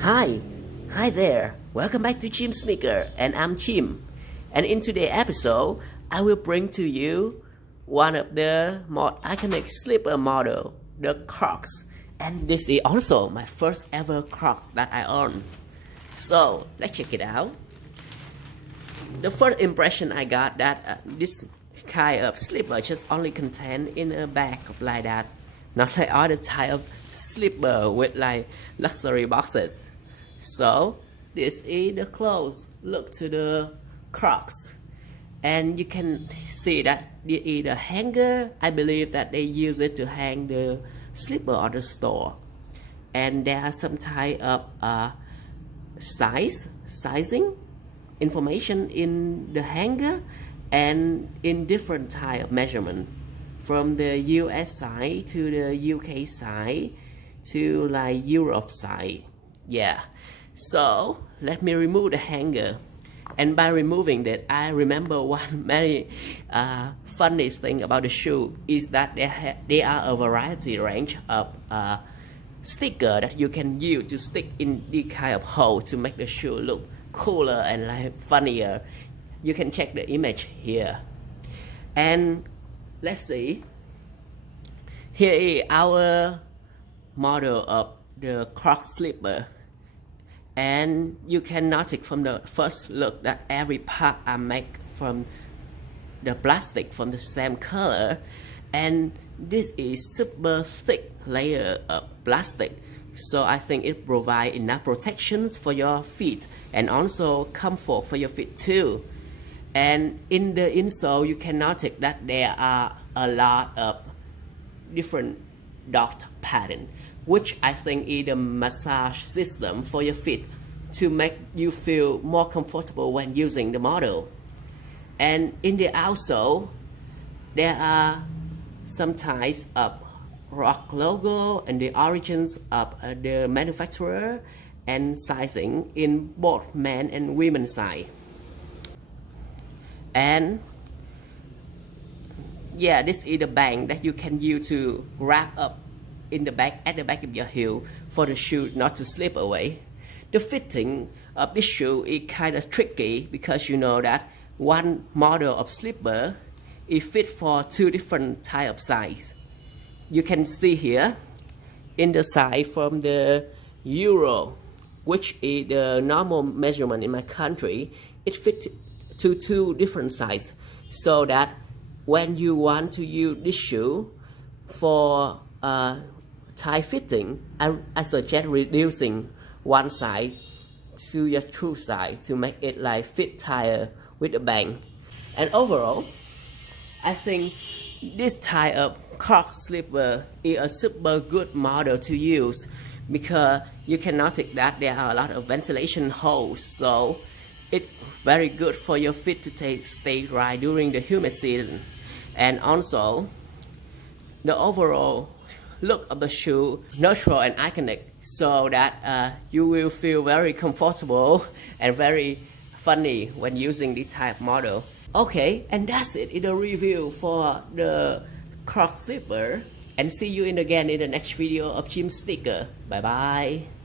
Hi, hi there. Welcome back to Chim Sneaker, and I'm Chim. And in today's episode, I will bring to you one of the more iconic slipper model, the Crocs. And this is also my first ever Crocs that I own. So let's check it out. The first impression I got that this kind of slipper just only contained in a bag like that, not like other type of slipper with like luxury boxes. So this is the close look to the Crocs, and you can see that there is a hanger. I believe that they use it to hang the slipper on the store, and there are some type of sizing information in the hanger and in different type of measurement, from the US side to the UK side to like Europe side. Yeah, so let me remove the hanger, and by removing that, I remember one very funny thing about the shoe is that there are a variety range of sticker that you can use to stick in the kind of hole to make the shoe look cooler and like funnier. You can check the image here, and let's see. Here is our model of the Crocs slipper, and you can notice from the first look that every part are made from the plastic from the same color, and this is super thick layer of plastic, so I think it provides enough protections for your feet and also comfort for your feet too. And in the insole, you can notice that there are a lot of different dot pattern, which I think is the massage system for your feet to make you feel more comfortable when using the model. And in the outsole, there are some types of rock logo and the origins of the manufacturer and sizing in both men and women side. And yeah, this is the band that you can use to wrap up in the back at the back of your heel for the shoe not to slip away. The fitting of this shoe is kind of tricky because you know that one model of slipper is fit for two different type of size. You can see here in the size from the Euro, which is the normal measurement in my country, it fits to two different sizes, so that when you want to use this shoe for tight fitting, I suggest reducing one side to your true size to make it like fit tighter with the band. And overall, I think this type of Crocs slipper is a super good model to use because you can notice that there are a lot of ventilation holes, so it's very good for your feet to stay dry during the humid season. And also, the overall look of the shoe neutral and iconic, so that you will feel very comfortable and very funny when using this type model. Okay, and that's it in the review for the Crocs slipper, and see you again in the next video of Chim Sneaker. Bye bye.